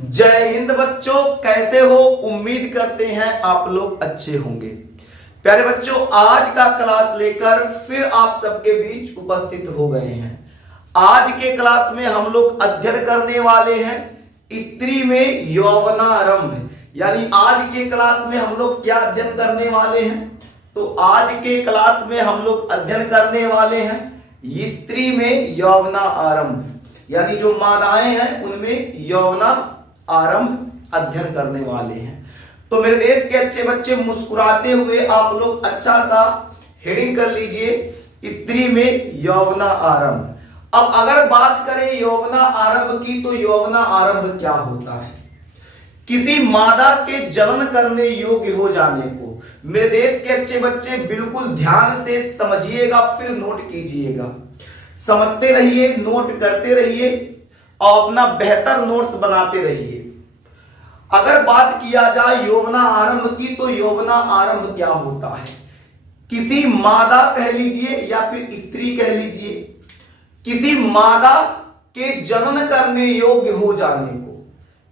जय हिंद बच्चों, कैसे हो? उम्मीद करते हैं आप लोग अच्छे होंगे। प्यारे बच्चों, आज का क्लास लेकर फिर आप सबके बीच उपस्थित हो गए हैं। आज के क्लास में हम लोग अध्ययन करने वाले हैं स्त्री में यौवनारंभ। यानी आज के क्लास में हम लोग क्या अध्ययन करने वाले हैं? तो आज के क्लास में हम लोग अध्ययन करने वाले हैं स्त्री में यौवनारंभ। यानी जो मादाएं हैं उनमें यौवना आरंभ अध्ययन करने वाले हैं। तो मेरे देश के अच्छे बच्चे, मुस्कुराते हुए आप लोग अच्छा सा हेडिंग कर लीजिए, स्त्री में यौवना आरंभ। अब अगर बात करें यौवना आरंभ की, तो यौवना आरंभ क्या होता है? किसी मादा के जनन करने योग्य हो जाने को। मेरे देश के अच्छे बच्चे बिल्कुल ध्यान से समझिएगा, फिर नोट कीजिएगा। समझते रहिए, नोट करते रहिए और अपना बेहतर नोट्स बनाते रहिए। अगर बात किया जाए यौवना आरंभ की, तो यौवना आरंभ क्या होता है? किसी मादा कह लीजिए या फिर स्त्री कह लीजिए, किसी मादा के जनन करने योग्य हो जाने को,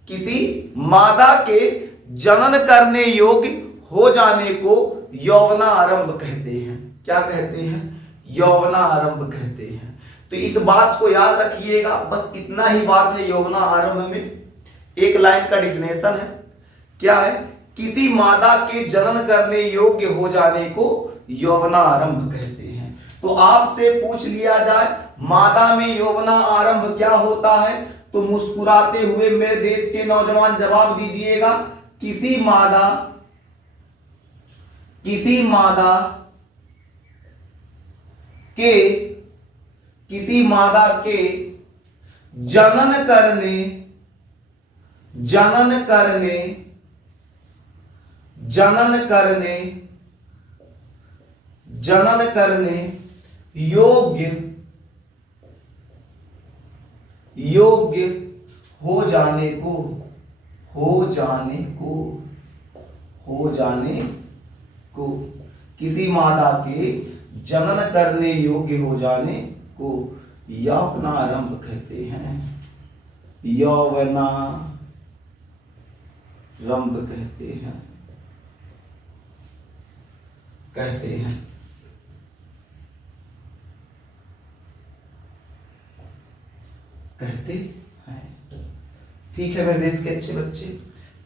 किसी मादा के जनन करने योग्य हो जाने को यौवना आरंभ कहते हैं। क्या कहते हैं? यौवना आरंभ कहते हैं। तो इस बात को याद रखिएगा, बस इतना ही बात है यौवना आरंभ में। एक लाइन का डिफिनेशन है, क्या है? किसी मादा के जनन करने योग्य हो जाने को यौवना आरंभ कहते हैं। तो आपसे पूछ लिया जाए मादा में यौवना आरंभ क्या होता है, तो मुस्कुराते हुए मेरे देश के नौजवान जवाब दीजिएगा, किसी मादा के जनन करने योग्य हो जाने को किसी मादा के जनन करने योग्य हो जाने को यौवनारंभ कहते हैं। यौवनारंभ कहते हैं। ठीक है मेरे देश के अच्छे बच्चे,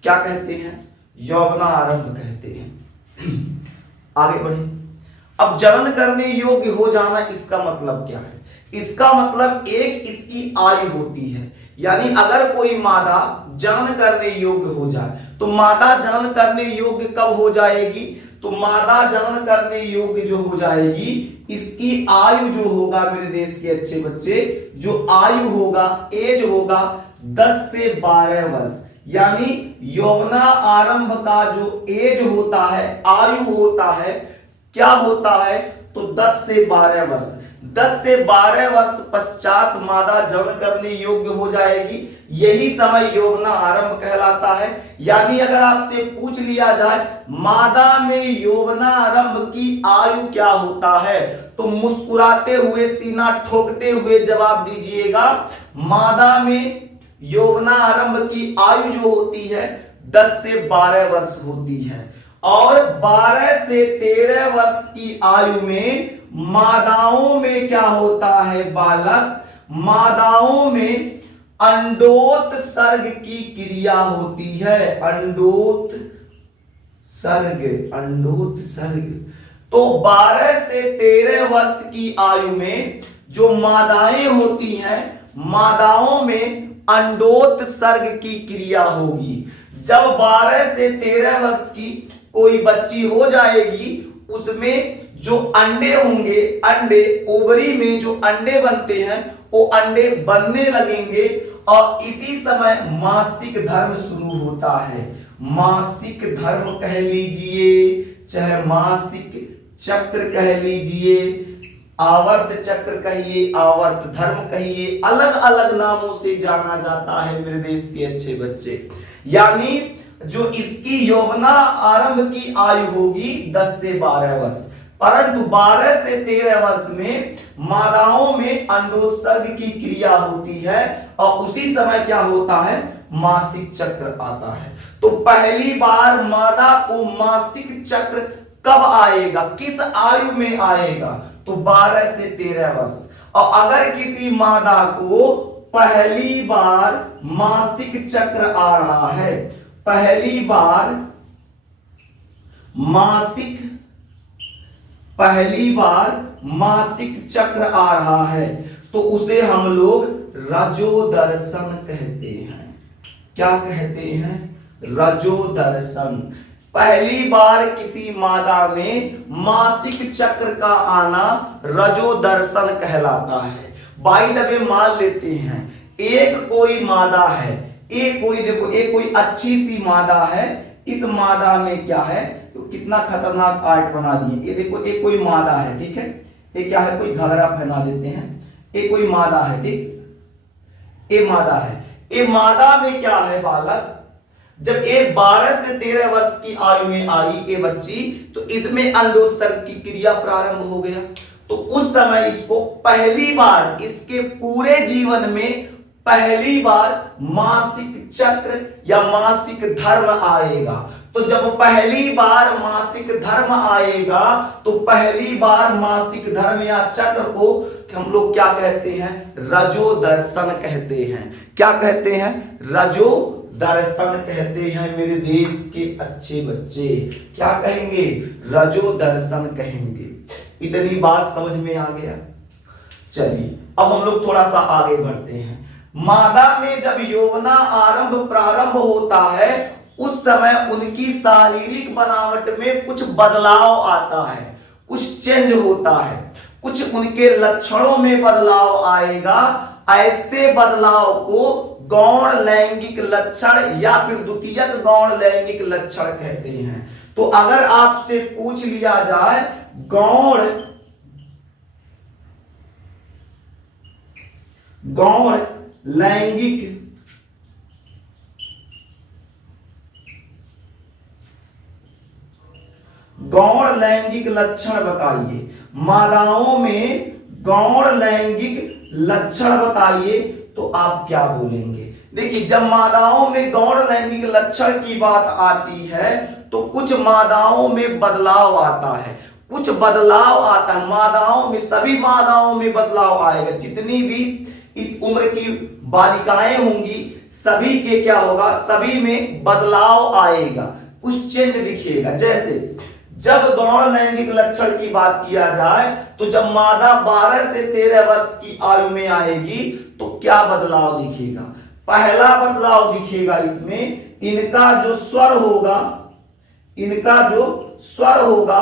क्या कहते हैं? यौवना आरंभ कहते हैं। आगे बढ़े। अब जनन करने योग्य हो जाना, इसका मतलब क्या है? इसका मतलब एक इसकी आयु होती है। यानी अगर कोई मादा जनन करने योग्य हो जाए, तो मादा जनन करने योग्य कब हो जाएगी? तो मादा जनन करने योग्य जो हो जाएगी, इसकी आयु जो होगा मेरे देश के अच्छे बच्चे, जो आयु होगा, एज होगा 10 से 12 वर्ष। यानी यौवना आरंभ का जो एज होता है, आयु होता है, क्या होता है? तो 10 से 12 वर्ष। 10 से 12 वर्ष पश्चात मादा जनन करने योग्य हो जाएगी। यही समय यौवना आरंभ कहलाता है। यानी अगर आपसे पूछ लिया जाए मादा में यौवना आरंभ की आयु क्या होता है, तो मुस्कुराते हुए, सीना ठोकते हुए जवाब दीजिएगा, मादा में यौवना आरंभ की आयु जो होती है 10 से 12 वर्ष होती है। और 12 से 13 वर्ष की आयु में मादाओं में क्या होता है बालक? मादाओं में अंडोत्सर्ग की क्रिया होती है। अंडोत्सर्ग। तो 12 से 13 वर्ष की आयु में जो मादाएं होती हैं, मादाओं में अंडोत्सर्ग की क्रिया होगी। जब 12 से 13 वर्ष की कोई बच्ची हो जाएगी, उसमें जो अंडे होंगे, ओवरी में जो अंडे बनते हैं, वो अंडे बनने लगेंगे और इसी समय मासिक धर्म शुरू होता है। मासिक धर्म कह लीजिए, चाहे मासिक चक्र कह लीजिए, आवर्त चक्र कहिए, आवर्त धर्म कहिए, अलग अलग नामों से जाना जाता है मेरे देश के अच्छे बच्चे। यानी जो इसकी यौवना आरंभ की आयु होगी 10 से 12 वर्ष, परंतु 12 से 13 वर्ष में मादाओं में अंडोत्सर्ग की क्रिया होती है और उसी समय क्या होता है? मासिक चक्र आता है। तो पहली बार मादा को मासिक चक्र कब आएगा, किस आयु में आएगा, तो 12 से 13 वर्ष। और अगर किसी मादा को पहली बार मासिक चक्र आ रहा है, पहली बार मासिक चक्र आ रहा है, तो उसे हम लोग रजोदर्शन कहते हैं। क्या कहते हैं, रजोदर्शन। पहली बार किसी मादा में मासिक चक्र का आना रजोदर्शन कहलाता है। बाई द वे मान लेते हैं एक कोई मादा है, एक कोई अच्छी सी मादा है, इस मादा में क्या है, तो कितना खतरनाक आर्ट बना दिए। ये देखो एक कोई मादा है, ठीक है, ये क्या है, कोई घाघरा पहना देते हैं, ये कोई मादा है, ठीक, ये मादा है। ये मादा में क्या है बालक, जब ये 12 से 13 वर्ष की आयु में आई ये बच्ची, तो इसमें अंडोत्सर्ग की क्रिया प्रारंभ हो गया। तो उस समय इसको पहली बार इसके पूरे जीवन में पहली बार मासिक चक्र या मासिक धर्म आएगा। तो जब पहली बार मासिक धर्म आएगा, तो पहली बार मासिक धर्म या चक्र को हम लोग क्या कहते हैं, रजोदर्शन कहते हैं। क्या कहते हैं, रजोदर्शन कहते हैं। मेरे देश के अच्छे बच्चे क्या कहेंगे, रजोदर्शन कहेंगे। इतनी बात समझ में आ गया। चलिए अब हम लोग थोड़ा सा आगे बढ़ते हैं। मादा में जब यौवना प्रारंभ होता है, उस समय उनकी शारीरिक बनावट में कुछ बदलाव आता है, कुछ चेंज होता है, कुछ उनके लक्षणों में बदलाव आएगा। ऐसे बदलाव को गौण लैंगिक लक्षण या फिर द्वितीयक गौण लैंगिक लक्षण कहते हैं। तो अगर आपसे पूछ लिया जाए गौण लैंगिक लक्षण बताइए, मादाओं में गौण लैंगिक लक्षण बताइए, तो आप क्या बोलेंगे। देखिए जब मादाओं में गौण लैंगिक लक्षण की बात आती है, तो कुछ मादाओं में बदलाव आता है, कुछ बदलाव आता है मादाओं में, सभी मादाओं में बदलाव आएगा। जितनी भी इस उम्र की बालिकाएं होंगी, सभी के क्या होगा, सभी में बदलाव आएगा, कुछ चेंज दिखेगा। जैसे जब गौण लैंगिक लक्षण की बात किया जाए, तो जब मादा 12 से 13 वर्ष की आयु में आएगी, तो क्या बदलाव दिखेगा। पहला बदलाव दिखेगा इसमें, इनका जो स्वर होगा,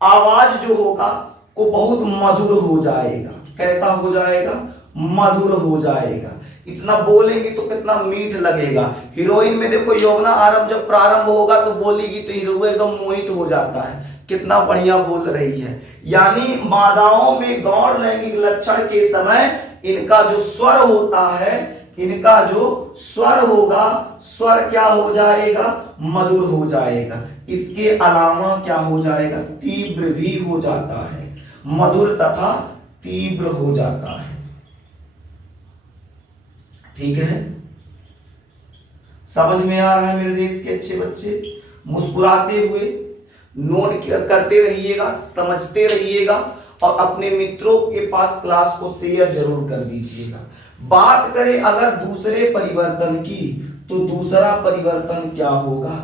आवाज जो होगा वो बहुत मधुर हो जाएगा। कैसा हो जाएगा, मधुर हो जाएगा। इतना बोलेंगे तो कितना मीठ लगेगा। हीरोइन में देखो यौवना आरंभ जब प्रारंभ होगा तो बोलेगी तो हीरो एकदम मोहित हो जाता है, कितना बढ़िया बोल रही है। यानी मादाओं में गौण लैंगिक लक्षण के समय इनका जो स्वर होता है, इनका जो स्वर होगा, स्वर क्या हो जाएगा, मधुर हो जाएगा। इसके अलावा क्या हो जाएगा, तीव्र भी हो जाता है, मधुर तथा तीव्र हो जाता है। ठीक है, समझ में आ रहा है मेरे देश के अच्छे बच्चे। मुस्कुराते हुए नोट करते रहिएगा, समझते रहिएगा और अपने मित्रों के पास क्लास को शेयर जरूर कर दीजिएगा। बात करें अगर दूसरे परिवर्तन की, तो दूसरा परिवर्तन क्या होगा।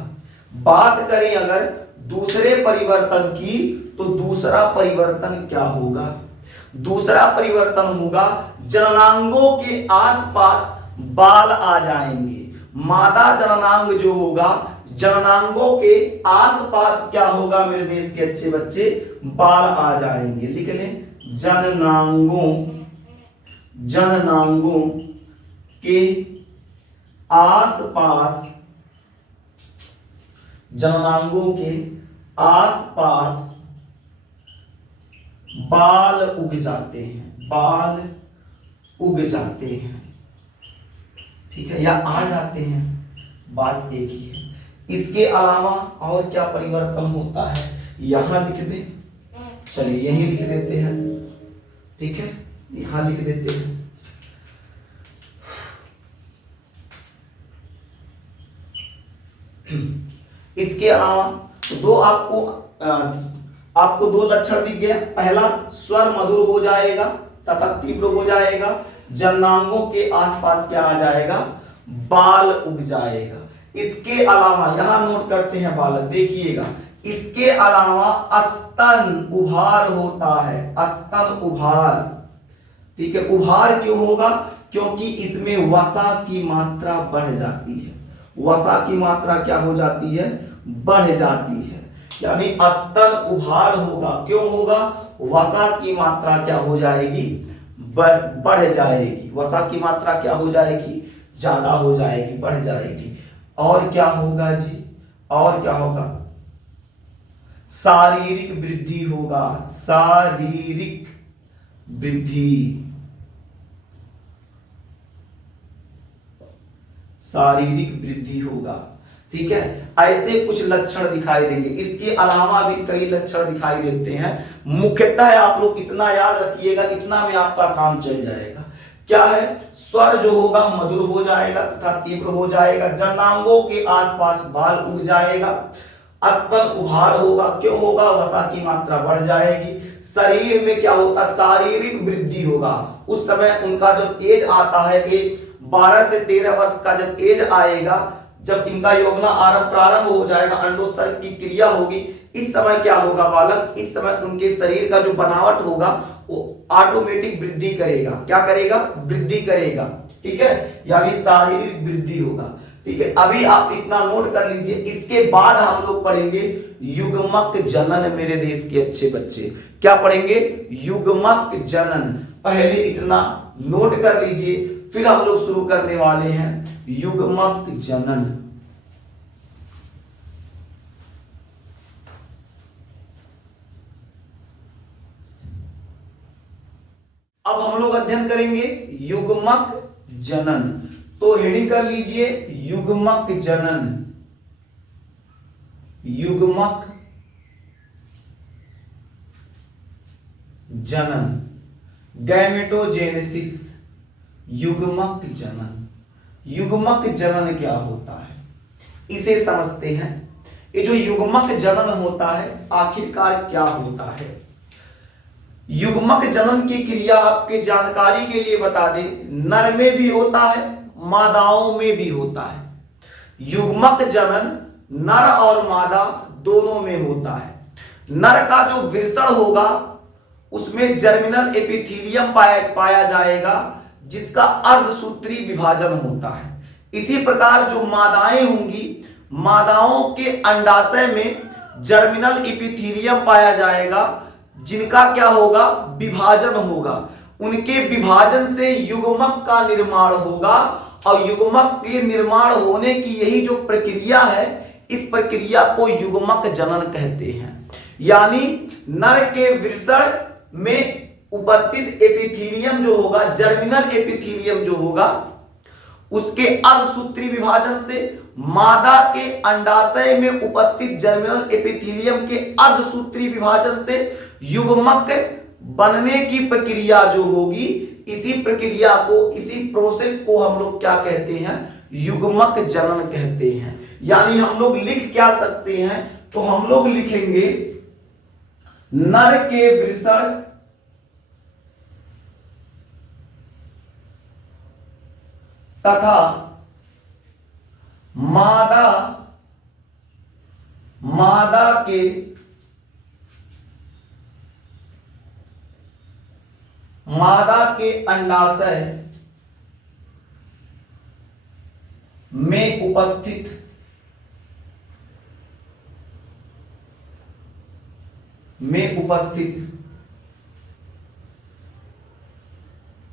बात करें अगर दूसरे परिवर्तन की, तो दूसरा परिवर्तन क्या होगा। दूसरा परिवर्तन होगा जननांगों के आसपास बाल आ जाएंगे। मादा जननांग जो होगा, जननांगों के आसपास क्या होगा मेरे देश के अच्छे बच्चे, बाल आ जाएंगे। लिख लें, जननांगों के आसपास, जननांगों के आसपास बाल उग जाते हैं, बाल उग जाते हैं। ठीक है, या आ जाते हैं, बात एक ही है। इसके अलावा और क्या परिवर्तन होता है, यहां लिख दें, चलिए यहीं लिख देते हैं। ठीक है, यहां लिख देते हैं। इसके अलावा दो आपको दो लक्षण दिख गया। पहला, स्वर मधुर हो जाएगा तथा तीव्र हो जाएगा। जननांगों के आसपास क्या आ जाएगा, बाल उग जाएगा। इसके अलावा यहां नोट करते हैं बालक, देखिएगा, इसके अलावा स्तन उभार होता है, स्तन उभार। ठीक है, उभार क्यों होगा, क्योंकि इसमें वसा की मात्रा बढ़ जाती है। वसा की मात्रा क्या हो जाती है, बढ़ जाती है, यानी स्तन उभार होगा। क्यों होगा, वसा की मात्रा क्या हो जाएगी, बढ़ जाएगी। वसा की मात्रा क्या हो जाएगी, ज्यादा हो जाएगी, बढ़ जाएगी। और क्या होगा जी, और क्या होगा, शारीरिक वृद्धि होगा, शारीरिक वृद्धि, शारीरिक वृद्धि होगा। ठीक है, ऐसे कुछ लक्षण दिखाई देंगे। इसके अलावा भी कई लक्षण दिखाई देते हैं। मुख्यतः आप लोग इतना याद रखिएगा, इतना में आपका काम चल जाएगा। क्या है, स्वर जो होगा मधुर हो जाएगा तथा तीव्र हो जाएगा। जननांगों के आसपास बाल उग जाएगा। स्तन उभार होगा। क्यों होगा, वसा की मात्रा बढ़ जाएगी। शरीर में क्या होता, शारीरिक वृद्धि होगा। उस समय उनका जब एज आता है, 12 से 13 वर्ष का जब एज आएगा, जब इनका यौवना आरंभ प्रारंभ हो जाएगा, अंडोत्सर्ग की क्रिया होगी, इस समय क्या होगा बालक, इस समय उनके शरीर का जो बनावट होगा वो ऑटोमेटिक वृद्धि करेगा। क्या करेगा, वृद्धि करेगा। ठीक है, यानी शारीरिक वृद्धि होगा। ठीक है, अभी आप इतना नोट कर लीजिए। इसके बाद हम लोग पढ़ेंगे युग्मक जनन। मेरे देश के अच्छे बच्चे क्या पढ़ेंगे, युग्मक जनन। पहले इतना नोट कर लीजिए, फिर हम लोग शुरू करने वाले हैं युग्मक जनन। अब हम लोग अध्ययन करेंगे युग्मक जनन। तो हेडिंग कर लीजिए युग्मक जनन, युग्मक जनन, गैमेटोजेनेसिस, युग्मक जनन। युग्मक जनन क्या होता है, इसे समझते हैं। ये जो युग्मक जनन होता है आखिरकार क्या होता है। युग्मक जनन की क्रिया आपके जानकारी के लिए बता दें, नर में भी होता है, मादाओं में भी होता है। युग्मक जनन नर और मादा दोनों में होता है। नर का जो वृषण होगा उसमें जर्मिनल एपिथीलियम पाया जाएगा, जिसका अर्धसूत्री विभाजन होता है। इसी प्रकार जो मादाएं होंगी, मादाओं के अंडाशय में जर्मिनल एपिथीलियम पाया जाएगा, जिनका क्या होगा, विभाजन होगा। उनके विभाजन से युग्मक का निर्माण होगा, और युग्मक के निर्माण होने की यही जो प्रक्रिया है, इस प्रक्रिया को युग्मक जनन कहते हैं। यानी नर के वृषण में उपस्थित एपिथीलियम जो होगा, जर्मिनल एपिथीलियम जो होगा, उसके अर्धसूत्री विभाजन से मादा के अंडाशय में उपस्थित जर्मिनल एपिथीलियम के अर्धसूत्री विभाजन से युग्मक बनने की प्रक्रिया जो होगी, इसी प्रक्रिया को, इसी प्रोसेस को हम लोग क्या कहते हैं, युग्मक जनन कहते हैं। यानी हम लोग लिख क्या सकते हैं, तो हम लोग लिखेंगे नर के वृषण तथा मादा के अंडाशय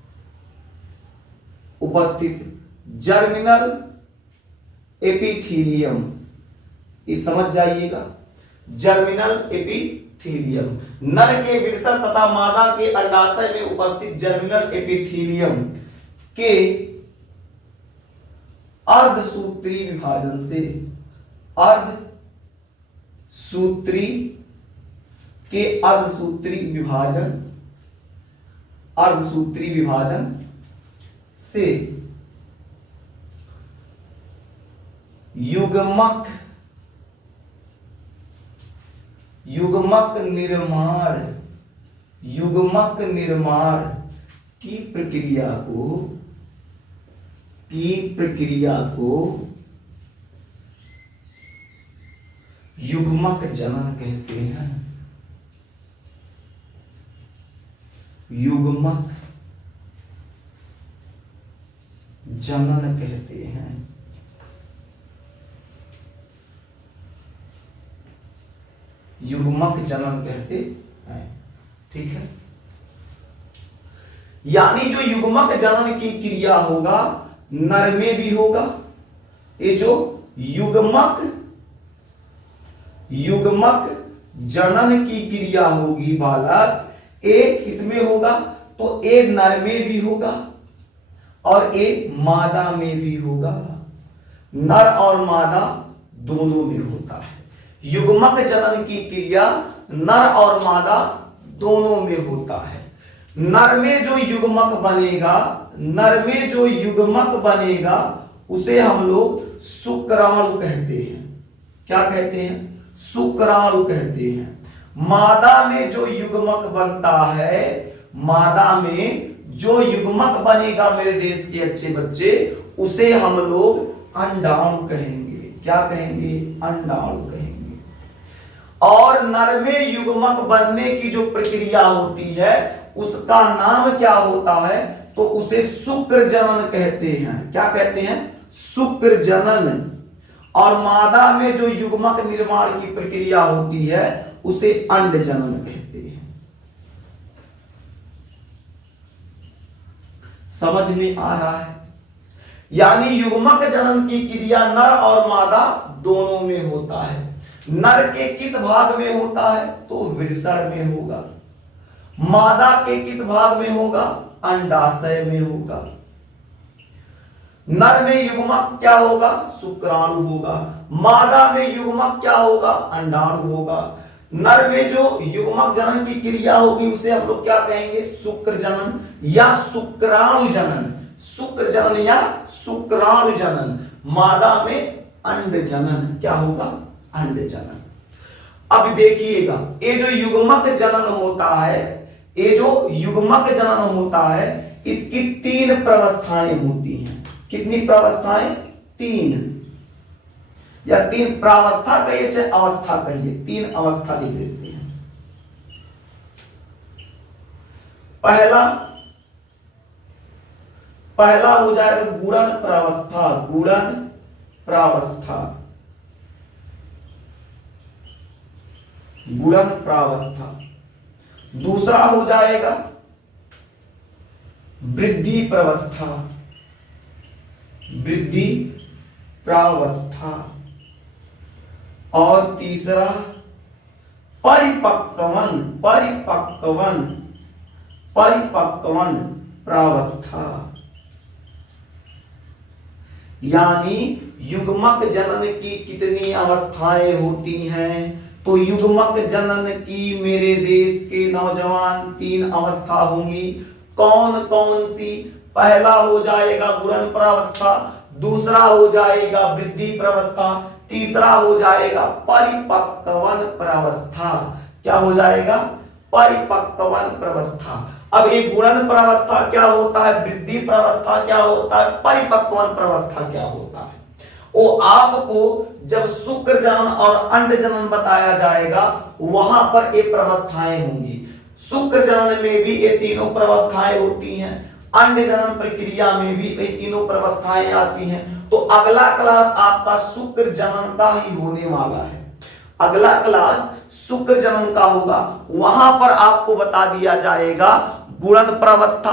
में उपस्थित जर्मिनल एपिथीलियम, ये समझ जाइएगा, जर्मिनल एपिथीलियम। नर के वृषण तथा मादा के अंडाशय में उपस्थित जर्मिनल एपिथीलियम के अर्धसूत्री विभाजन से, अर्धसूत्री विभाजन से युग्मक युग्मक निर्माण की प्रक्रिया को युग्मक जनन कहते हैं। युग्मक जनन कहते हैं। युग्मक जनन कहते हैं। ठीक है, यानी जो युग्मक जनन की क्रिया होगा नर में भी होगा। ये जो युग्मक जनन की क्रिया होगी बालक, एक किसमें होगा, तो एक नर में भी होगा और एक मादा में भी होगा। नर और मादा दोनों में होता है। युग्मक जनन की क्रिया नर और मादा दोनों में होता है। नर में जो युग्मक बनेगा उसे हम लोग शुक्राणु कहते हैं। क्या कहते हैं? शुक्राणु कहते हैं। मादा में जो युग्मक बनता है, मादा में जो युग्मक बनेगा मेरे देश के अच्छे बच्चे, उसे हम लोग अंडाणु कहेंगे। क्या कहेंगे? अंडाणु कहेंगे। और नर में युग्मक बनने की जो प्रक्रिया होती है उसका नाम क्या होता है, तो उसे शुक्र जनन कहते हैं। क्या कहते हैं? शुक्र जनन। और मादा में जो युग्मक निर्माण की प्रक्रिया होती है उसे अंड जनन कहते हैं। समझ में आ रहा है? यानी युग्मक जनन की क्रिया नर और मादा दोनों में होता है। नर के किस भाग में होता है, तो वृषण में होगा। मादा के किस भाग में होगा, अंडाशय में होगा। नर में युग्मक क्या होगा, शुक्राणु होगा। मादा में युग्मक क्या होगा, अंडाणु होगा। नर में जो युग्मक जनन की क्रिया होगी उसे हम लोग क्या कहेंगे, शुक्र जनन या शुक्राणु जनन। शुक्र जनन या शुक्राणु जनन। मादा में अंड जनन। क्या होगा, अंड जनन। अब देखिएगा, ये जो युग्मक जनन होता है, इसकी 3 प्रावस्थाएं होती हैं। कितनी प्रावस्थाएं? 3 या 3 प्रावस्था कहिए चाहे अवस्था कहिए, 3 अवस्था लिख देते हैं। पहला हो जाएगा गुणन प्रावस्था। गुणन प्रावस्था। गुणन प्रावस्था। दूसरा हो जाएगा वृद्धि प्रावस्था। वृद्धि प्रावस्था। और तीसरा परिपक्वन प्रावस्था। यानी युग्मक जनन की कितनी अवस्थाएं होती हैं, तो युग्मक जनन की मेरे देश के नौजवान 3 अवस्था होंगी। कौन कौन सी? पहला हो जाएगा गुणन प्रावस्था, दूसरा हो जाएगा वृद्धि प्रावस्था, तीसरा हो जाएगा परिपक्वन प्रावस्था। क्या हो जाएगा? परिपक्वन प्रावस्था। अब ये गुणन प्रावस्था क्या होता है, वृद्धि प्रावस्था क्या होता है, परिपक्वन प्रावस्था क्या होता है, वो आपको जब शुक्र जनन और अंड जनन बताया जाएगा वहां पर ये प्रावस्थाएं होंगी। शुक्र जनन में भी ये तीनों प्रावस्थाएं होती हैं, अंड जनन प्रक्रिया में भी ये तीनों प्रावस्थाएं आती हैं। तो अगला क्लास आपका शुक्र जनन का ही होने वाला है। अगला क्लास शुक्र जनन का होगा। वहां पर आपको बता दिया जाएगा गुणन प्रावस्था,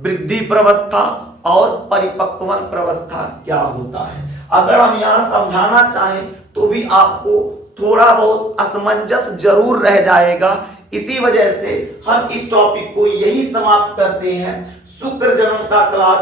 वृद्धि प्रावस्था और परिपक्वन प्रावस्था क्या होता है। अगर हम यहां समझाना चाहें तो भी आपको थोड़ा बहुत असमंजस जरूर रह जाएगा। इसी वजह से हम इस टॉपिक को यही समाप्त करते हैं। शुक्र जनन का क्लास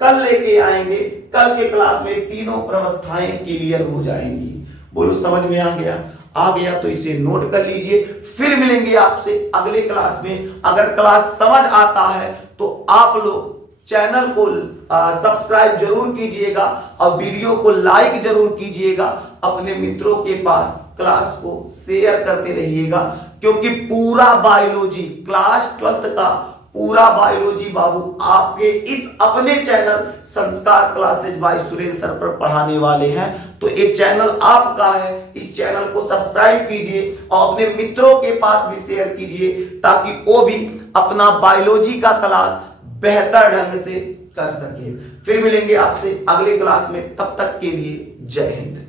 कल लेके आएंगे। कल के क्लास में तीनों प्रावस्थाएं क्लियर हो जाएंगी। बोलो समझ में आ गया? आ गया तो इसे नोट कर लीजिए। फिर मिलेंगे आपसे अगले क्लास में। अगर क्लास समझ आता है तो आप लोग चैनल को सब्सक्राइब जरूर कीजिएगा और वीडियो को लाइक जरूर कीजिएगा। अपने मित्रों के पास क्लास को शेयर करते रहिएगा, क्योंकि पूरा बायोलॉजी क्लास 12th का पूरा बायोलॉजी बाबू आपके इस अपने चैनल संस्कार क्लासेज बाय सुरेंद्र सर पर पढ़ाने वाले हैं। तो ये चैनल आपका है, इस चैनल को सब्सक्राइब कीजिए और अपने मित्रों के पास भी शेयर कीजिए, ताकि वो भी अपना बायोलॉजी का क्लास बेहतर ढंग से कर सके। फिर मिलेंगे आपसे अगले क्लास में, तब तक के लिए जय हिंद।